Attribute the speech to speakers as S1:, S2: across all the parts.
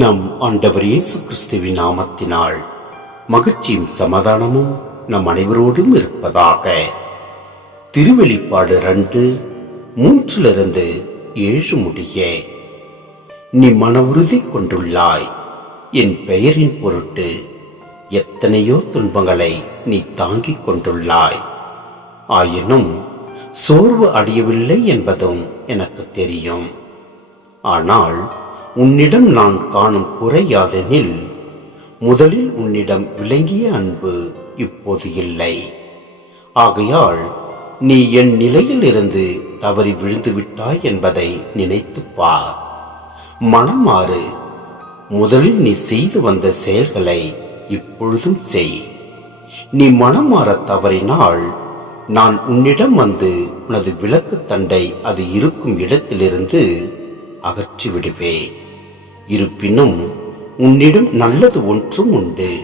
S1: நம் ஆண்டவர் இயேசு கிறிஸ்துவின் நாமத்தினால் மகிழ்ச்சியும் சமாதானமும் நம் அனைவரோடும் இருப்பதாக. திருவெளிப்பாடு ரெண்டு மூன்றிலிருந்து ஏழு முடிய நீ மன உறுதி கொண்டுள்ளாய். என் பெயரின் பொருட்டு எத்தனையோ துன்பங்களை நீ தாங்கிக் கொண்டுள்ளாய். ஆயினும் சோர்வு அடையவில்லை என்பதும் எனக்கு தெரியும். ஆனால் உன்னிடம் நான் காணும் குறையாதெனில் முதலில் உன்னிடம் விளங்கிய அன்பு இப்போது இல்லை. ஆகையால் நீ என் நிலையில் இருந்து தவறி விழுந்து விட்டாய் என்பதை நினைத்துப்பா பார் மனமாறு முதலில் நீ செய்து வந்த செயல்களை இப்பொழுதும் செய். நீ மனம் மாறத் தவறினால் நான் உன்னிடம் வந்து உனது விளக்கு தண்டை அது இருக்கும் இடத்திலிருந்து அகற்றிவிடுவேன். இருப்பினும் உன்னிடம் நல்லது ஒன்றும் உண்டு.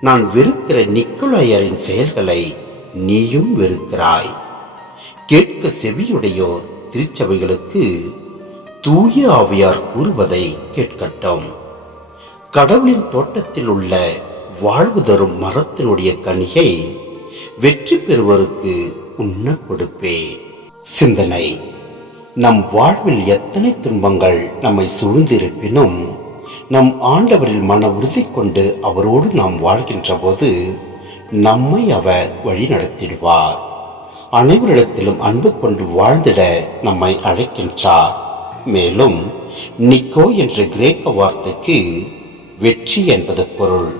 S1: நான் வெறுக்கிற நிக்கோலாயரின் செயல்களை நீயும் வெறுக்கிறாய். கேட்க செவியுடையோர் திருச்சபைகளுக்கு தூய ஆவியார் கூறுவதை கேட்கட்டும். கடவுளின் தோட்டத்தில் உள்ள வாழ்வு தரும் மரத்தினுடைய கனியை வெற்றி பெறுவோருக்கு உண்ண கொடுப்பேன். சிந்தனை. நம் வாழ்வில் எத்தனை துன்பங்கள் நம்மை சூழ்ந்திருப்பினும் நம் ஆண்டவரில் மன உறுதி கொண்டு அவரோடு நாம் வாழ்கின்ற போது நம்மை அவர் வழி நடத்திடுவார் அனைவரிடத்திலும் அன்பு கொண்டு வாழ்ந்திட நம்மை அழைக்கின்றார். மேலும் நிக்கோ என்ற கிரேக்க வார்த்தைக்கு வெற்றி என்பது பொருள்.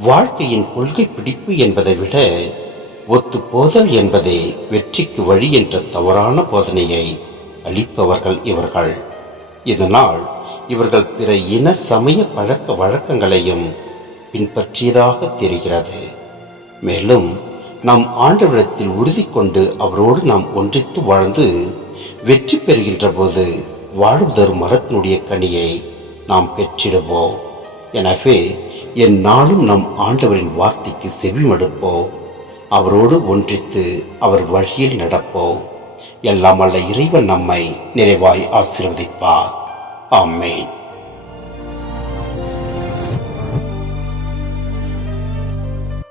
S1: வாழ்க்கையின் கொள்கை பிடிப்பு என்பதை விட ஒத்து போதல் என்பதே வெற்றிக்கு வழி என்ற தவறான போதனையை அளிப்பவர்கள் இவர்கள். இதனால் இவர்கள் பிற இன சமய பழக்க வழக்கங்களையும் பின்பற்றியதாக தெரிகிறது. மேலும் நம் ஆண்டவரிடத்தில் உறுதி கொண்டு அவரோடு நாம் ஒன்றித்து வாழ்ந்து வெற்றி பெறுகின்ற போது வாழ்வுதரும் மரத்தினுடைய கனியை நாம் பெற்றிடுவோம். எனவே என் நாளும் நம் ஆண்டவரின் வார்த்தைக்கு செவிமடுப்போம். அவரோடு ஒன்றித்து அவர் வழியில் நடப்போம். எல்லாம் அல்ல இறைவன் நம்மை நிறைவாய் ஆசிர்வதிப்பார். ஆமேன்.